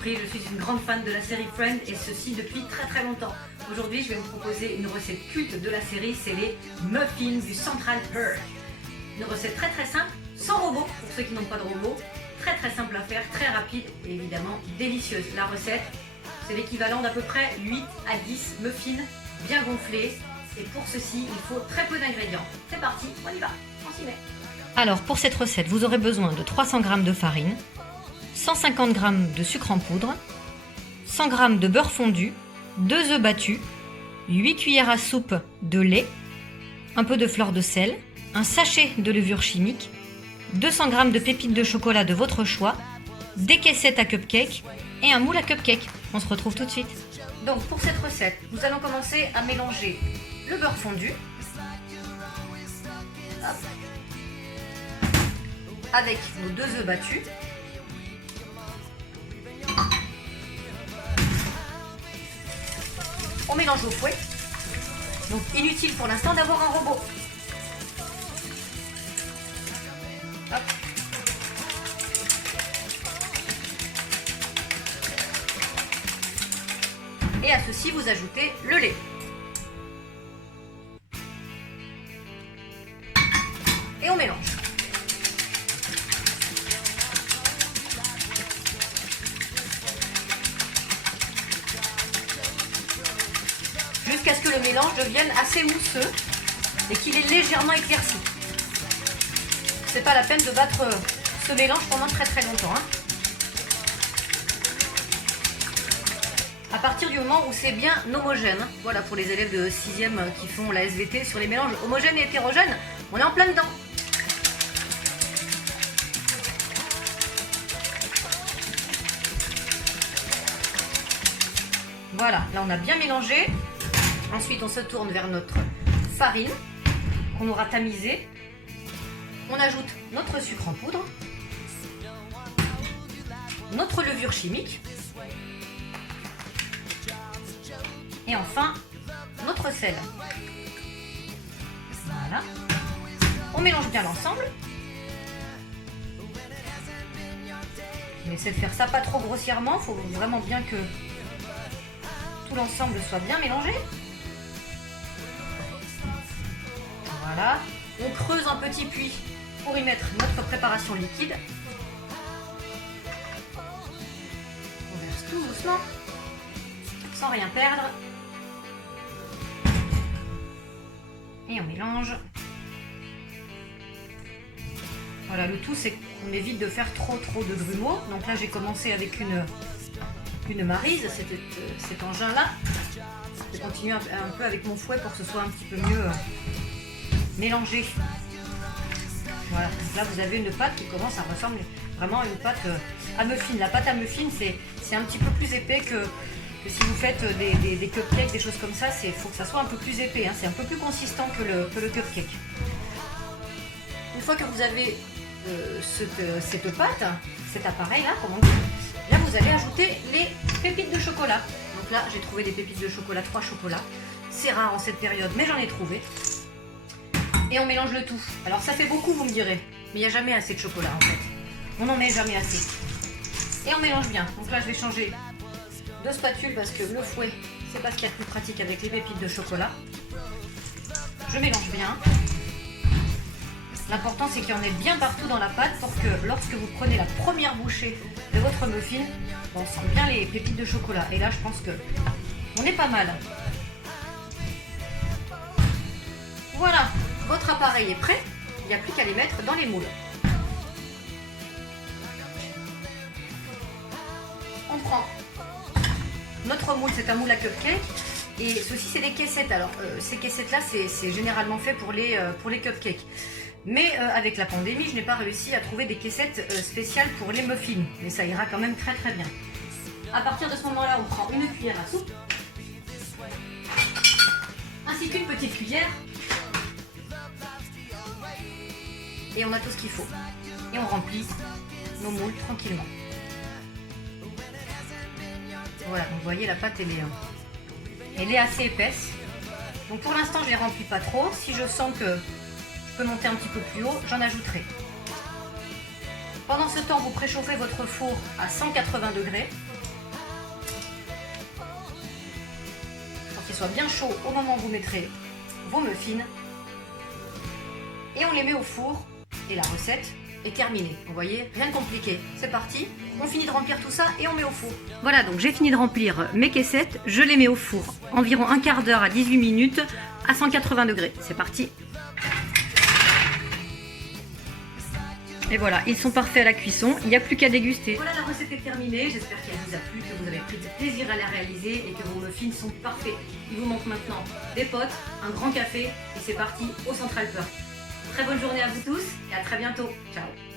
compris, je suis une grande fan de la série Friends et ceci depuis très longtemps. Aujourd'hui, je vais vous proposer une recette culte de la série, c'est les muffins du Central Perk. Une recette très simple, sans robot, pour ceux qui n'ont pas de robot. Très simple à faire, très rapide et évidemment délicieuse. La recette, c'est l'équivalent d'à peu près 8 à 10 muffins bien gonflés. Et pour ceci, il faut très peu d'ingrédients. C'est parti, on y va, on s'y met. Alors pour cette recette, vous aurez besoin de 300 g de farine, 150 g de sucre en poudre, 100 g de beurre fondu, 2 œufs battus, 8 cuillères à soupe de lait, un peu de fleur de sel, un sachet de levure chimique, 200 g de pépites de chocolat de votre choix, des caissettes à cupcake et un moule à cupcake. On se retrouve tout de suite. Donc pour cette recette, nous allons commencer à mélanger le beurre fondu avec nos 2 œufs battus. On mélange au fouet. Donc inutile pour l'instant d'avoir un robot. Hop. Et à ceci, vous ajoutez le lait. Et on mélange. Jusqu'à ce que le mélange devienne assez mousseux et qu'il est légèrement éclairci. C'est pas la peine de battre ce mélange pendant très longtemps. À partir du moment où c'est bien homogène, voilà pour les élèves de 6e qui font la SVT sur les mélanges homogènes et hétérogènes, on est en plein dedans. Voilà, là on a bien mélangé. Ensuite on se tourne vers notre farine qu'on aura tamisée. On ajoute notre sucre en poudre, notre levure chimique et enfin notre sel. Voilà. On mélange bien l'ensemble. On essaie de faire ça pas trop grossièrement, il faut vraiment bien que tout l'ensemble soit bien mélangé. Voilà. On creuse un petit puits pour y mettre notre préparation liquide. On verse tout doucement, sans rien perdre. Et on mélange. Voilà, le tout c'est qu'on évite de faire trop de grumeaux. Donc là j'ai commencé avec une maryse, cet engin là. Je vais continuer un peu avec mon fouet pour que ce soit un petit peu mieux mélangé. Voilà, donc là vous avez une pâte qui commence à ressembler vraiment à une pâte à muffin. La pâte à muffin c'est un petit peu plus épais que si vous faites des cupcakes, des choses comme ça. Il faut que ça soit un peu plus épais, c'est un peu plus consistant que le cupcake. Une fois que vous avez cette pâte, cet appareil là, comme on dit, là vous allez ajouter les pépites de chocolat. Donc là j'ai trouvé des pépites de chocolat, 3 chocolats. C'est rare en cette période, mais j'en ai trouvé. Et on mélange le tout. Alors ça fait beaucoup, vous me direz, mais il n'y a jamais assez de chocolat en fait. On n'en met jamais assez. Et on mélange bien. Donc là je vais changer de spatule parce que le fouet, c'est pas ce qu'il y a de plus pratique avec les pépites de chocolat. Je mélange bien. L'important c'est qu'il y en ait bien partout dans la pâte pour que lorsque vous prenez la première bouchée de votre muffin, on sent bien les pépites de chocolat. Et là je pense que on est pas mal. Voilà, votre appareil est prêt. Il n'y a plus qu'à les mettre dans les moules. On prend notre moule, c'est un moule à cupcake. Et ceci c'est des caissettes. Alors ces caissettes là c'est généralement fait pour les cupcakes. Mais avec la pandémie, je n'ai pas réussi à trouver des caissettes spéciales pour les muffins. Mais ça ira quand même très bien. À partir de ce moment-là, on prend une cuillère à soupe, ainsi qu'une petite cuillère. Et on a tout ce qu'il faut. Et on remplit nos moules tranquillement. Voilà, donc vous voyez la pâte elle est assez épaisse. Donc pour l'instant je ne les remplis pas trop. Si je sens que je peux monter un petit peu plus haut, j'en ajouterai. Pendant ce temps, vous préchauffez votre four à 180 degrés qu'ils soient bien chauds au moment où vous mettrez vos muffins. Et on les met au four et la recette est terminée. Vous voyez, rien de compliqué. C'est parti, on finit de remplir tout ça et on met au four. Voilà, donc j'ai fini de remplir mes caissettes, je les mets au four. Environ un quart d'heure à 18 minutes à 180 degrés. C'est parti. Et voilà, ils sont parfaits à la cuisson, il n'y a plus qu'à déguster. Voilà, la recette est terminée, j'espère qu'elle vous a plu, que vous avez pris du plaisir à la réaliser et que vos muffins sont parfaits. Il vous manque maintenant des potes, un grand café et c'est parti au Central Perk. Très bonne journée à vous tous et à très bientôt. Ciao.